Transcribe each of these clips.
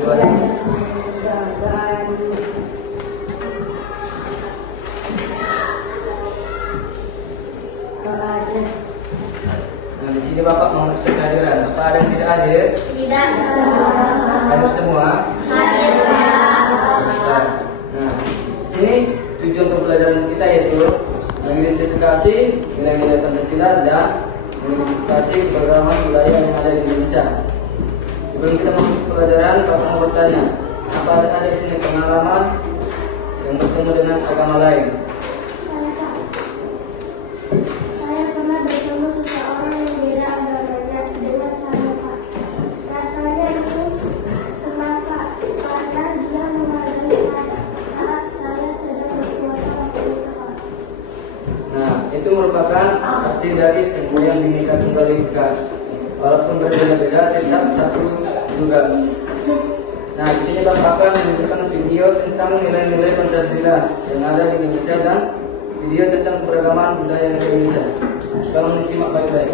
Nah, di sini Bapak mau kehadiran. Apa ada yang tidak hadir? Tidak. Hadir semua? Hadir, Pak. Nah, di sini tujuan pembelajaran kita yaitu mengidentifikasi nilai-nilai Pancasila dan mengidentifikasi keberagaman budaya yang ada di Indonesia. Sebelum kita masuk ke pelajaran, Bapak mau bertanya, apa ada di sini pengalaman yang bertemu dengan agama lain? Saya pernah bertemu seseorang yang beda agamanya dengan saya, Pak. Rasanya itu senang, Pak, karena dia menghargai saya saat saya sedang berpuasa waktu itu, Pak. Nah, itu merupakan arti dari semua yang Bhinneka Tunggal Ika. Walaupun berbeda-beda, tetap satu juga. Nah, di sini Bapak akan menunjukkan video tentang nilai-nilai Pancasila yang ada di Indonesia dan video tentang keberagaman budaya di Indonesia. Tolong disimak baik-baik.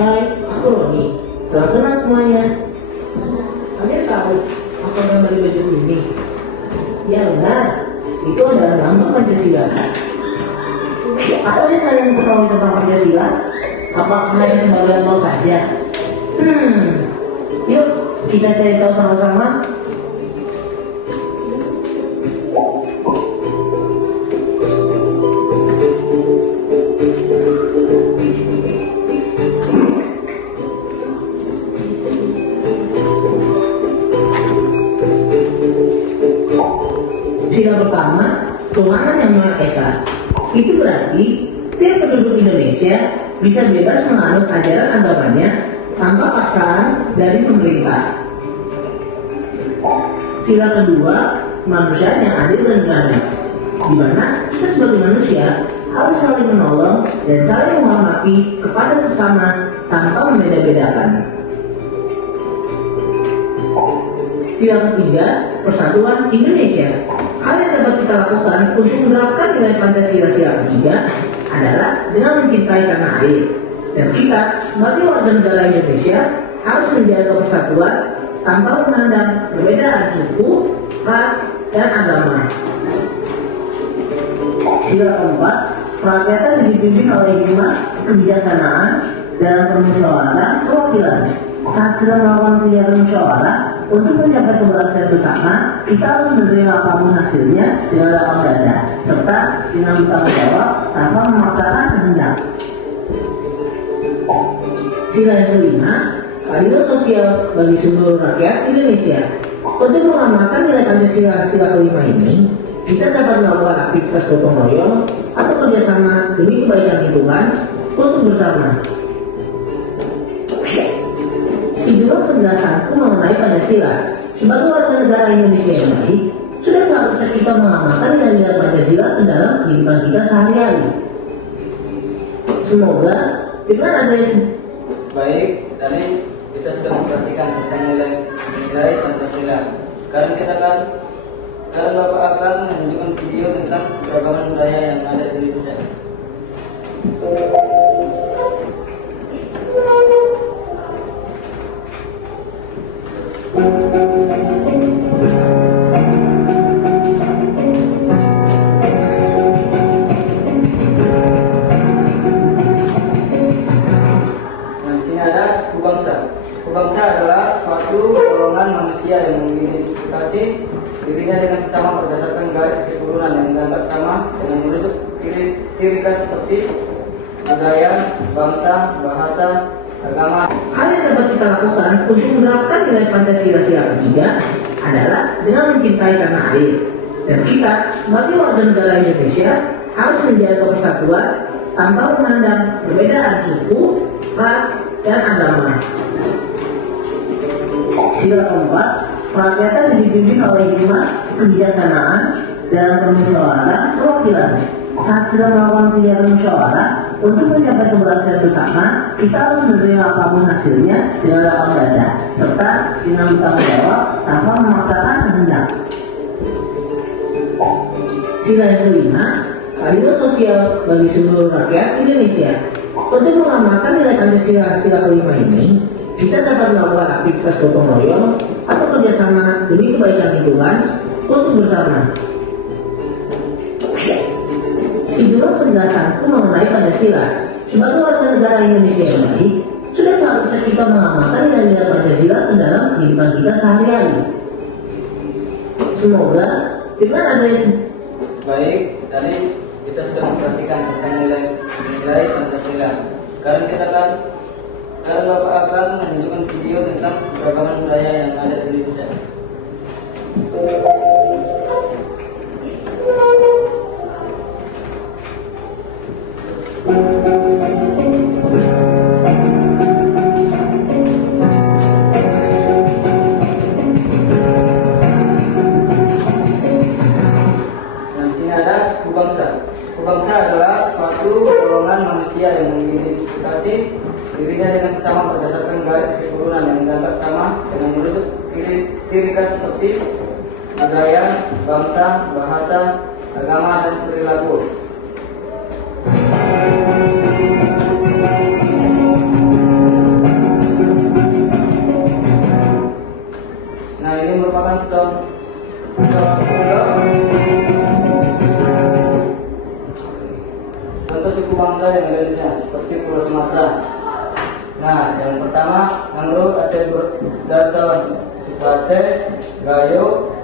Hai, aku Roni. Selamat kenal semuanya. Kalian tahu apa gambar di baju ini? Ya benar, itu adalah lambang Pancasila. Apa yang kalian ketahui tentang Pancasila? Apakah hanya sebagian tahu saja? Yuk kita cari tahu sama-sama. Sila pertama, Tuhan Yang Maha Esa. Itu berarti tiap penduduk Indonesia bisa bebas menganut ajaran agamanya tanpa paksaan dari pemerintah. Sila kedua, manusia yang adil dan beradab, di mana kita sebagai manusia harus saling menolong dan saling menghormati kepada sesama tanpa membeda-bedakan. Sila ketiga, persatuan Indonesia. Hal yang dapat kita lakukan untuk menerapkan nilai Pancasila sila ketiga adalah dengan mencintai tanah air. Dan kita sebagai warga negara Indonesia harus menjaga persatuan tanpa memandang perbedaan suku, ras, dan agama. Sila keempat, kerakyatan dipimpin oleh hikmat kebijaksanaan dalam permusyawaratan perwakilan. Saat sedang melakukan kegiatan musyawarah untuk mencapai keberhasilan bersama, kita harus menerima apapun hasilnya dengan lapang dada serta dengan bertanggung jawab tanpa memaksakan kehendak. Sila yang kelima, keadilan sosial bagi seluruh rakyat Indonesia. Untuk mengamalkan nilai Pancasila sila kelima ini, kita dapat melakukan aktivitas gotong royong atau kerjasama demi kebaikan lingkungan untuk bersama. Itulah penjelasanku mengenai Pancasila. Sebagai warga negara Indonesia yang baik, sudah seharusnya kita mengamalkan nilai-nilai Pancasila ke dalam kehidupan kita sehari-hari. Semoga dengan adanya Baik, tadi kita sudah memperhatikan tentang nilai Pancasila. Sekarang Bapak akan menunjukkan video tentang keberagaman budaya yang ada di Indonesia. Suku bangsa adalah suatu golongan manusia yang mengidentifikasi dirinya dengan sesama berdasarkan garis keturunan yang dianggap sama dengan merujuk ciri khas seperti budaya, bangsa, bahasa, agama. hal yang dapat kita lakukan untuk menerapkan nilai Pancasila sila ketiga adalah dengan mencintai tanah air. Dan kita sebagai warga negara Indonesia harus menjaga persatuan tanpa memandang perbedaan suku, ras, dan agama. Sila keempat, kerakyatan dipimpin oleh hikmat kebijaksanaan dalam permusyawaratan perwakilan. Saat sedang melakukan kegiatan musyawarah untuk mencapai keberhasilan bersama, kita harus menerima apapun hasilnya dengan lapang dada serta dengan bertanggung jawab tanpa memaksakan kehendak. Sila yang kelima, keadilan sosial bagi seluruh rakyat Indonesia. Untuk mengamalkan nilai Pancasila sila kelima ini, kita dapat melakukan aktivitas gotong royong atau bekerja sama demi kebaikan lingkungan untuk bersama. Itulah penjelasanku mengenai Pancasila. Sebagai warga negara Indonesia yang baik, sudah seharusnya kita mengamalkan nilai-nilai Pancasila ke dalam kehidupan kita sehari-hari. Semoga dengan adanya Baik, tadi kita sudah memperhatikan tentang nilai Pancasila. Sekarang Bapak akan menunjukkan video tentang keragaman budaya yang ada di Indonesia. Nah, di sini ada suku bangsa. Suku bangsa adalah suatu golongan manusia yang mengidentifikasi dirinya dengan sesama berdasarkan garis keturunan yang dianggap sama dengan menutup ciri khas seperti budaya, bangsa, bahasa, agama, dan perilaku. Nah, ini merupakan contoh suku bangsa yang ada di sana, seperti Pulau Sumatera. Nah, yang pertama Nangro Aceh Darsawan, suku Aceh, Gayo,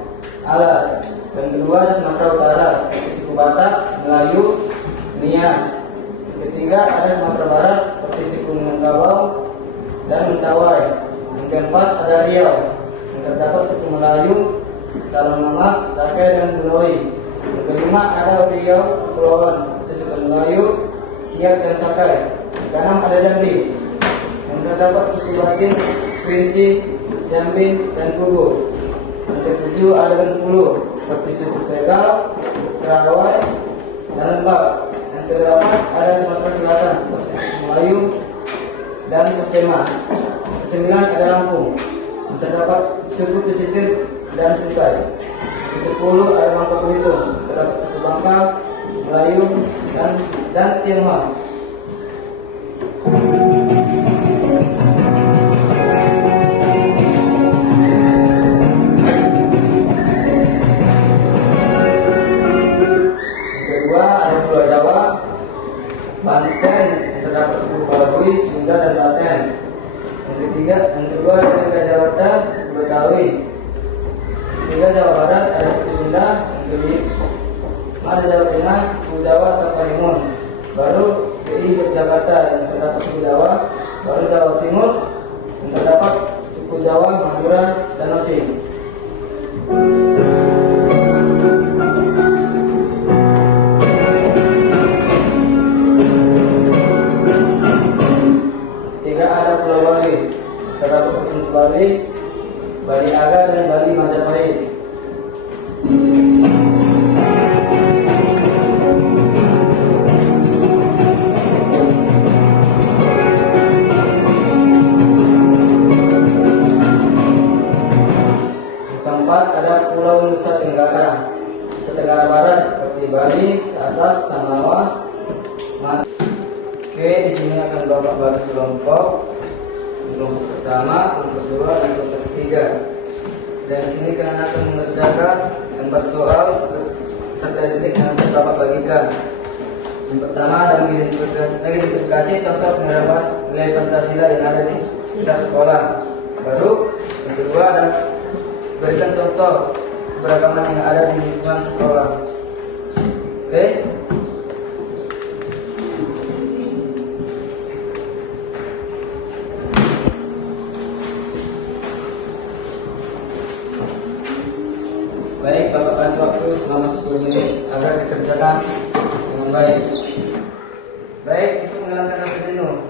Alas. Yang kedua ada Sumatera Utara, seperti suku Batak, Melayu, Nias. Yang ketiga ada Sumatera Barat, seperti suku Minangkabau dan Mentawai. Yang keempat ada Riau, yang terdapat suku Melayu, Tarumamak, Sakai dan Buloy. Yang kelima ada Riau Kepulauan, seperti suku Melayu, Siak dan Sakai. Yang keenam ada Jambi, yang terdapat suku Batin, Kerinci, Jambi dan Kubu. Yang ketujuh ada Bengkulu, seperti suku Tegal, Sarawak dan Lembak. Yang kedelapan ada Sumatera Selatan, seperti suku Melayu dan Persema. Yang kesembilan ada Lampung, yang terdapat suku Pesisir dan Sungai. Yang ke-10 ada Bangka Belitung, yang terdapat suku Bangka, Melayu dan Tionghoa. Banten, terdapat suku Baduy, Sunda dan Klaten. Yang kedua ada Dki Jakarta, suku Betawi. Ketiga Jawa Barat ada suku Sunda. Yang kelima ada Jawa Tengah, suku Jawa atau Karimun. Baru DI Yogyakarta yang terdapat suku Jawa. Baru Jawa Timur yang terdapat suku Jawa, Madura dan Osing. Terdapat provinsi Bali, Bali Aga dan Bali Majapahit. Yang keempat ada Pulau Nusa Tenggara. Nusa Tenggara Barat seperti Bali, Sasak, Samawa. Oke, di sini akan Bapak bagi kelompok. Kelompok pertama, kelompok kedua, dan kelompok ketiga. Dan di sini kalian akan mengerjakan 4 soal serta titik yang akan Bapak bagikan. Yang pertama ada mengidentifikasi contoh penerapan nilai Pancasila yang ada di sekitar sekolah. Baru yang kedua ada berikan contoh keberagaman yang ada di lingkungan sekolah. Oke. Baik, Bapak kasih waktu selama 10 menit agar dikerjakan dengan baik. Baik, untuk menghilangkan rasa jenuh,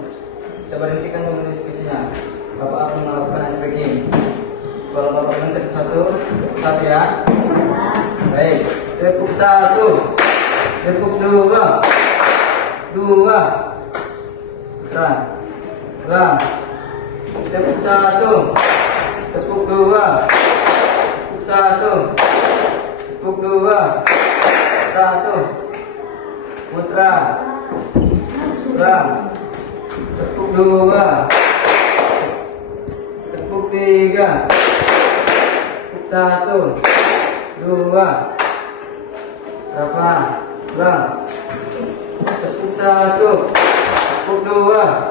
kita berhentikan dulu diskusinya. Bapak akan melakukan ice breaking. Kalau Bapak menentukan satu ya. Baik, tepuk 1, tepuk 2, ulang, tepuk 1, tepuk 2, tepuk 1. Tepuk 2, 1, putra, ulang, tepuk 2, tepuk 3, 1, 2. Berapa? Ulang. Tepuk 1, tepuk 2,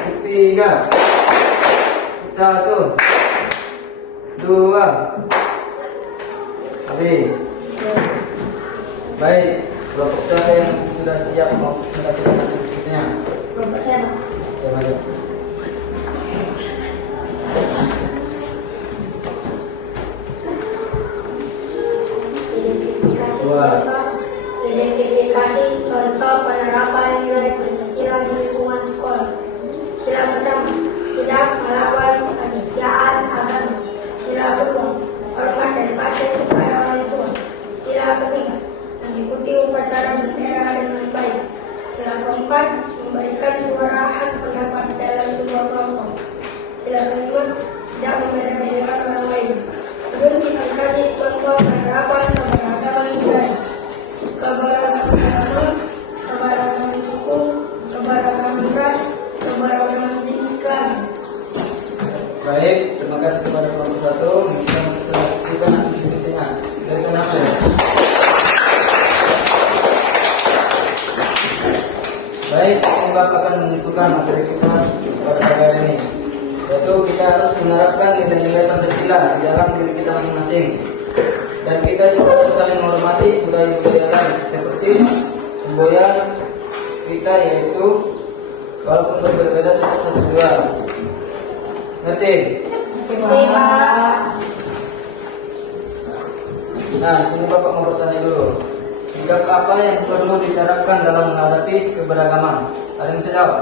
tepuk 3, tepuk 1, 2. Habis. Baik, kelompok siapa yang sudah siap mau presentasikan diskusinya? Kelompok saya, Pak. Ya, maju. Identifikasi contoh penerapan nilai Pancasila di lingkungan sekolah. Sila pertama, tidak melawan penistaan agama. Sila kedua, hormat dan patuh kepada orang tua. Sila ketiga, mengikuti upacara bendera dengan baik. Sila keempat, memberikan suara hak pendapat dalam sebuah kelompok. Sila kelima, tidak membeda-bedakan orang lain. Identifikasi contoh penerapan keberagaman budaya. Keberagaman agama, keberagaman suku, keberagaman ras, keberagaman jenis kelamin. Baik, terima kasih kepada kelompok 1 yang sudah mempresentasikan diskusinya. Dari kenapa ya? Baik, ini Bapak akan menentukan materi kita pada pagi hari ini, yaitu kita harus menerapkan nilai-nilai Pancasila di dalam diri kita masing-masing, dan kita juga harus saling menghormati budaya-budaya lain seperti semboyan kita, yaitu walaupun berbeda tetap satu dua. Ngerti? Oke, Pak. Nah, sini Bapak mau bertanya dulu. Sikap apa yang perlu diterapkan dalam menghadapi keberagaman? Ada yang bisa jawab?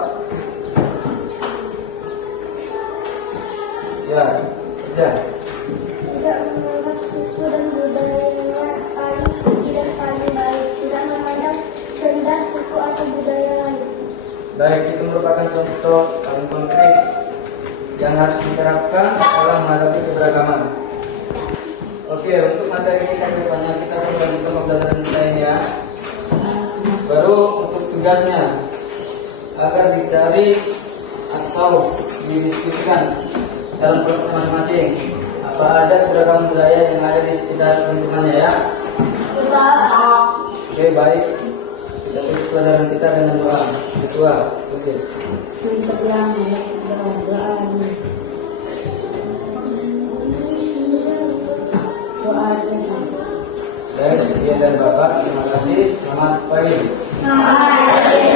Ya, kerja. Tidak menganggap suku dan budayanya tidak paling baik. Tidak memandang rendah suku atau budaya lain. Baik, itu merupakan contoh paling konkret yang harus diterapkan dalam menghadapi keberagaman. Oke, untuk materi kita kedepannya kita akan melanjutkan pembelajaran kita ini ya. Baru untuk tugasnya agar dicari atau didiskusikan dalam kelompok masing-masing apa ada keberagaman budaya yang ada di sekitar lingkungannya ya. Oke, baik. Kita tutup pelajaran kita dengan doa. Ketua, oke. Untuk yang doa selesai. Baik, sekian dari Bapak. Terima kasih. Selamat pagi. Selamat pagi.